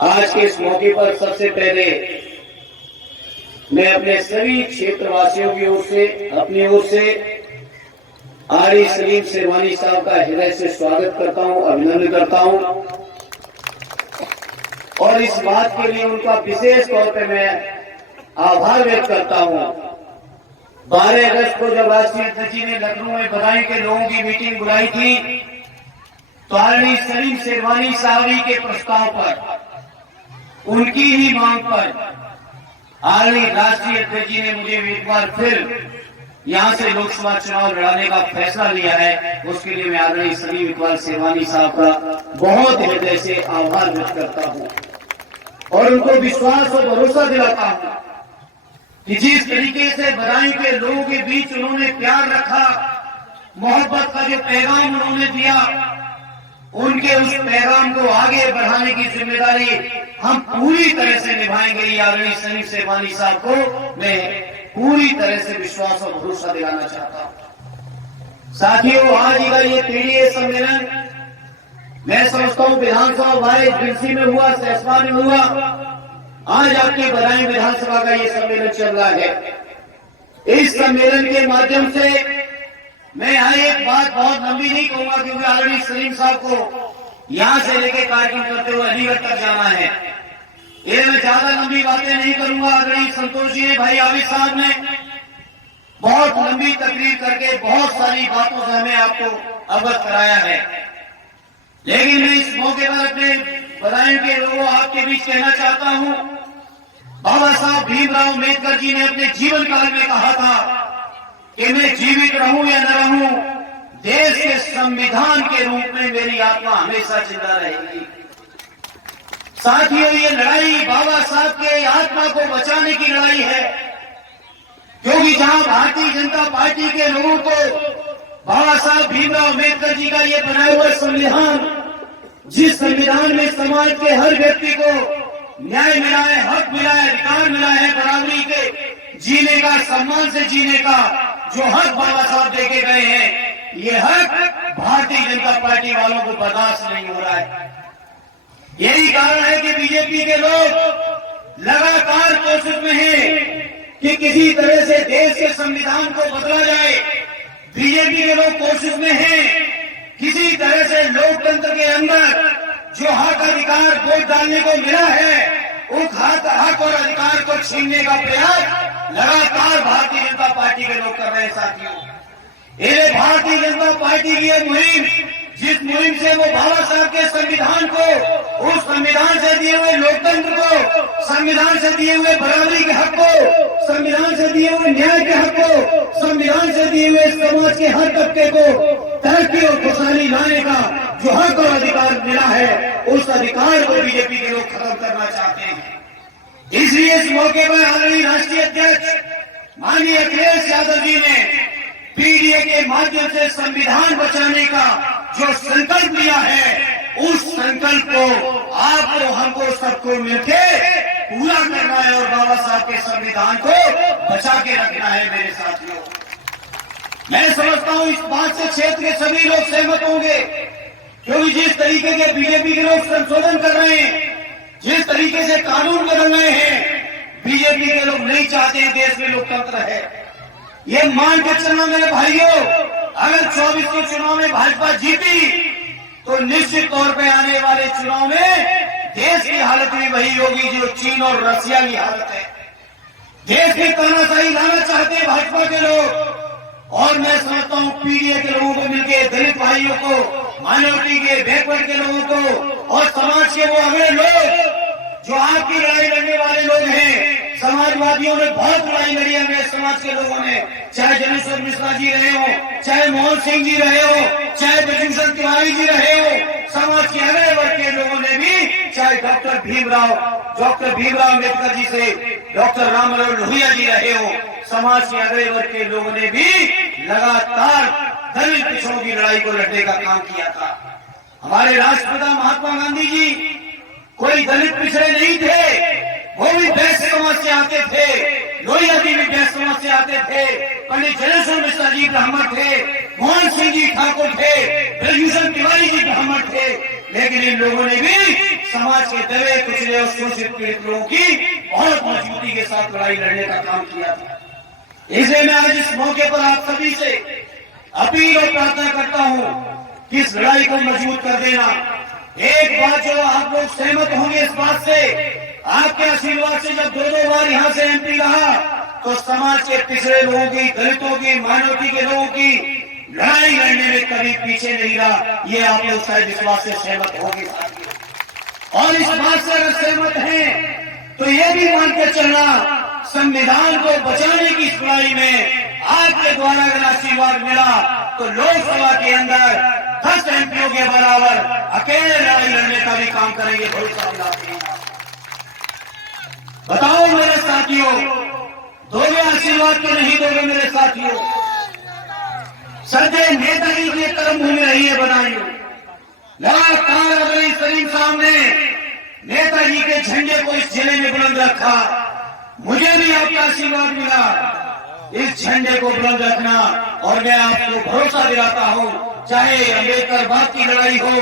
आज के इस मौके पर सबसे पहले मैं अपने सभी क्षेत्रवासियों की ओर से, अपनी ओर से आरी सलीम शेरवानी साहब का हृदय से स्वागत करता हूं, अभिनंदन करता हूं और इस बात के लिए उनका विशेष तौर पर मैं आभार व्यक्त करता हूं। 12 अगस्त को जब राष्ट्रीय अध्यक्ष जी ने लखनऊ में बधाई के लोगों की मीटिंग बुलाई थी तो आरी सलीम शेरवानी साहब के प्रस्ताव पर, उनकी ही मांग पर आदरणीय राष्ट्रीय अध्यक्ष जी ने मुझे एक बार फिर यहां से लोकसभा चुनाव लड़ाने का फैसला लिया है। उसके लिए मैं आदरणीय सलीम इकबाल शेरवानी साहब का बहुत हृदय से आभार व्यक्त करता हूं और उनको विश्वास और भरोसा दिलाता हूं कि जिस तरीके से बधाई के लोगों के बीच उन्होंने प्यार रखा, मोहब्बत का जो पैगाम उन्होंने दिया, उनके उस पैगाम को आगे बढ़ाने की जिम्मेदारी हम पूरी तरह से निभाएंगे। आदरणीय सलीम शेरवानी साहब को मैं पूरी तरह से विश्वास और भरोसा दिलाना चाहता हूं। साथियों, आज का ये पीडीए सम्मेलन मैं समझता हूं विधानसभा वाइज बिरसी में हुआ, सहसवा में हुआ, आज आपके बदायूं विधानसभा का ये सम्मेलन चल रहा है। इस सम्मेलन के माध्यम से मैं यहाँ एक बात बहुत लंबी नहीं कहूंगा क्योंकि आदरणीय सलीम साहब को यहां से लेकर कार्यक्रम करते हुए अलीगढ़ तक जाना है। ये मैं ज्यादा लंबी बातें नहीं करूंगा। आदरणीय संतोष जी ने, भाई आबिद साहब ने बहुत लंबी तकरीर करके बहुत सारी बातों से हमें आपको अवगत कराया है, लेकिन मैं इस मौके पर अपने बदायूं के लोगों आपके बीच कहना चाहता हूं, बाबा साहब भीमराव अम्बेडकर जी ने अपने जीवन काल में कहा था कि मैं जीवित रहूं या न रहूं, देश के संविधान के रूप में मेरी आत्मा हमेशा जिंदा रहेगी। साथियों, ये लड़ाई बाबा साहब के आत्मा को बचाने की लड़ाई है, क्योंकि जहां भारतीय जनता पार्टी के लोगों को बाबा साहब भीमराव अम्बेडकर जी का ये बनाया हुआ संविधान, जिस संविधान में समाज के हर व्यक्ति को न्याय मिला है, हक मिला है, अधिकार मिला है, बराबरी के जीने का, सम्मान से जीने का जो हक बाबा साहब देके गए हैं, ये हक भारतीय जनता पार्टी वालों को बर्दाश्त नहीं हो रहा है। यही कारण है कि बीजेपी के लोग लगातार कोशिश में हैं कि किसी तरह से देश के संविधान को बदला जाए। बीजेपी के लोग कोशिश में हैं किसी तरह से लोकतंत्र के अंदर जो हक अधिकार वोट डालने को मिला है, उस हक और अधिकार को छीनने का प्रयास लगातार भारतीय जनता पार्टी के लोग कर रहे हैं। साथियों, ये भारतीय जनता पार्टी की मुहिम, जिस मुहिम से वो बाबा साहब के संविधान को, उस संविधान से दिए हुए लोकतंत्र को, संविधान से दिए हुए बराबरी के हक को, संविधान से दिए हुए न्याय के हक को, संविधान से दिए हुए समाज के हर तबके को तरक्की और खुशहाली लाने का जो हक और अधिकार मिला है, उस अधिकार को बीजेपी के लोग खत्म करना चाहते हैं। इसलिए इस मौके पर आदरणीय राष्ट्रीय अध्यक्ष माननीय अखिलेश यादव जी ने पीडीए के माध्यम से संविधान बचाने का जो संकल्प लिया है, उस संकल्प को आपको, हमको, सबको मिलकर पूरा करना है और बाबा साहब के संविधान को बचा के रखना है। मेरे साथियों, मैं समझता हूं इस बात से क्षेत्र के सभी लोग सहमत होंगे, क्योंकि जिस तरीके के बीजेपी के लोग संशोधन कर रहे हैं, जिस तरीके से कानून बदल रहे हैं, बीजेपी के लोग नहीं चाहते हैं देश में लोकतंत्र है। ये मान के चलना मेरे भाइयों, अगर 24 के चुनाव में भाजपा जीती तो निश्चित तौर पे आने वाले चुनाव में देश की हालत भी वही होगी जो चीन और रशिया की हालत है। देश में तानाशाही लाना चाहते हैं भाजपा के लोग, और मैं समझता हूं पीडीए के लोगों को मिलकर, दलित भाइयों को, माइनॉरिटी के, बैकवर्ड के लोगों को और समाज के वो अगले लोग जो आपकी लड़ाई लड़ने वाले लोग हैं। समाजवादियों ने बहुत लड़ाई लड़ी है मेरे समाज के लोगों ने, चाहे जनेश्वर मिश्रा जी रहे हो, चाहे मोहन सिंह जी रहे हो, चाहे बजरंग तिवारी जी रहे हो, समाज के अगले वर्ग के लोगों ने भी, चाहे डॉक्टर भीमराव अम्बेडकर जी से डॉक्टर राम मनोहर लोहिया जी रहे हो, समाज के अगले वर्ग के लोगों ने भी लगातार दलित पिछड़ों की लड़ाई को लड़ने का काम किया था। हमारे राष्ट्रपिता महात्मा गांधी जी कोई दलित पिछड़े नहीं थे, वो भी वैश्य समाज से आते थे, लोहिया जी भी वैश्य समाज से आते थे, पंडित जनेश्वर मिश्रा जी ब्राह्मण थे, मोहन सिंह जी ठाकुर थे, बजरंग तिवारी जी ब्राह्मण थे, लेकिन इन लोगों ने भी समाज के दबे कुचले और शोषित पीड़ित लोगों की बहुत मजबूती के साथ लड़ाई लड़ने का काम किया था। इसलिए मैं आज इस मौके पर आप सभी से अपील और प्रार्थना करता हूं कि इस लड़ाई को मजबूत कर देना। एक बात जो आप लोग सहमत होंगे इस बात से, आपके आशीर्वाद से जब 2-2 बार यहां से एमपी रहा तो समाज के पिछड़े लोगों की, दलितों की, माइनॉरिटी के लोगों की लड़ाई लड़ने में कभी पीछे नहीं रहा। ये आप लोग शायद इस बात से सहमत होंगे। और इस बात से अगर सहमत हैं तो ये भी मान के चलना, संविधान को बचाने की इस लड़ाई में आपके द्वारा अगर आशीर्वाद मिला तो लोकसभा के अंदर 10 एमपीओ के बराबर अकेले लड़ाई लड़ने का भी काम करेंगे। भरोसा दिलाते हैं। बताओ मेरे साथियों, दोगे आशीर्वाद तो नहीं दोगे मेरे साथियों? सदैव नेताजी की कर्म भूमि रही है बनाई। लगातार अली सलीम साहब ने नेताजी के झंडे को इस जिले में बुलंद रखा। मुझे भी आपका आशीर्वाद मिला इस झंडे को बुलंद रखना। और मैं आपको भरोसा दिलाता हूं, चाहे अम्बेडकरवाद की लड़ाई हो,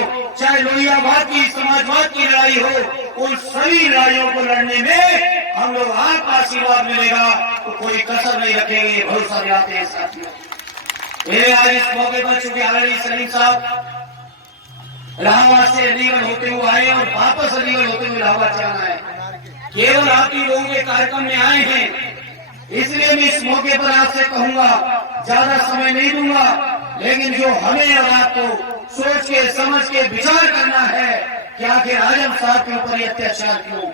चाहे लोहियावाद की, समाजवाद की लड़ाई हो, उन सभी लड़ाइयों को लड़ने में हम लोग आपका आशीर्वाद मिलेगा तो कोई कसर नहीं रखेंगे। भरोसा दिलाते हैं साथियों। ये आज इस मौके पर चूंकि अली सलीम साहब इलाहाबाद से अलीगढ़ होते हुए आए और वापस अलीगढ़ होते हुए इलाहाबाद जाना है, केवल आप ही लोगों के कार्यक्रम में आए हैं, इसलिए मैं इस मौके पर आपसे कहूंगा, ज्यादा समय नहीं दूंगा, लेकिन जो हमें और आपको सोच के, समझ के विचार करना है कि आखिर आजम साहब के ऊपर अत्याचार क्यों,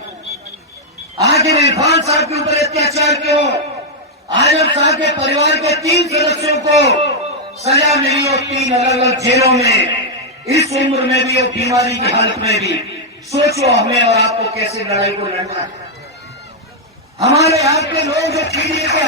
आखिर इरफान साहब के ऊपर अत्याचार क्यों, आजम साहब के परिवार के 3 सदस्यों को सजा मिली और 3 अलग अलग जेलों में, इस उम्र में भी और बीमारी की हालत में भी। सोचो हमें और आपको कैसे लड़ाई को लड़ना है। हमारे आपके लोग जो पीढ़ी के